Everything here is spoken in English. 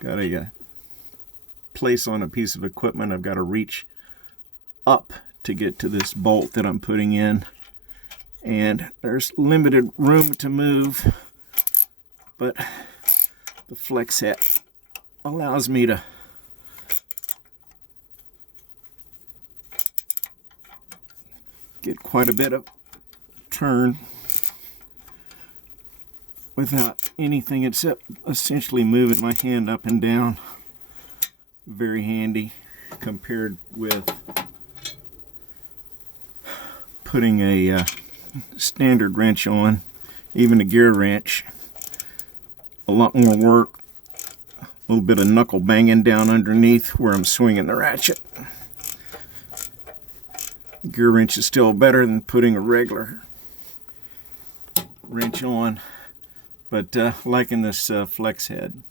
got a place on a piece of equipment. I've got to reach up to get to this bolt that I'm putting in, and there's limited room to move, but the flex head allows me to get quite a bit of turn without anything except essentially moving my hand up and down. Very handy compared with putting a standard wrench on, even a gear wrench. A lot more work, a little bit of knuckle banging down underneath where I'm swinging the ratchet. The gear wrench is still better than putting a regular wrench on, but liking this flex head.